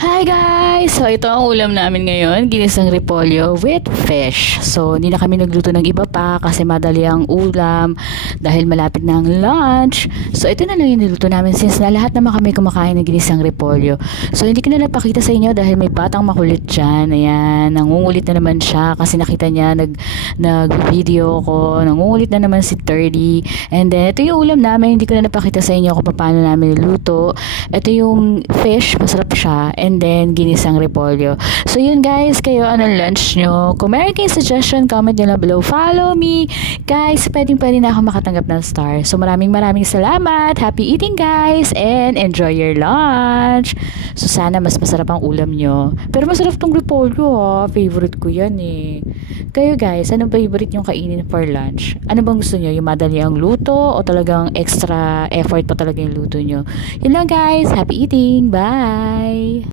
Hi guys! So ito ang ulam namin ngayon, ginisang repolyo with fish. So hindi na kami nagluto ng iba pa kasi madali ang ulam dahil malapit na ang lunch. So ito na lang yung niluto namin since na lahat naman kami kumakain ng ginisang repolyo. So hindi ko na napakita sa inyo dahil may batang makulit dyan. Ayan, nangungulit na naman siya kasi nakita niya nag-video ko. Nangungulit na naman si 30. And then ito yung ulam namin, hindi ko na napakita sa inyo kung paano namin niluto. Ito yung fish, masarap siya. And then, ginisang repolyo. So, yun guys, kayo, anong lunch nyo? Kung meron kayong suggestion, comment nyo lang below. Follow me. Guys, pwede na ako makatanggap ng star. So, maraming salamat. Happy eating guys. And enjoy your lunch. So, sana mas masarap ang ulam nyo. Pero masarap tong repolyo ha. Favorite ko yan eh. Kayo guys, anong favorite nyong kainin for lunch? Ano bang gusto nyo? Yung madali ang luto o talagang extra effort pa talaga yung luto nyo? Yun lang guys. Happy eating. Bye!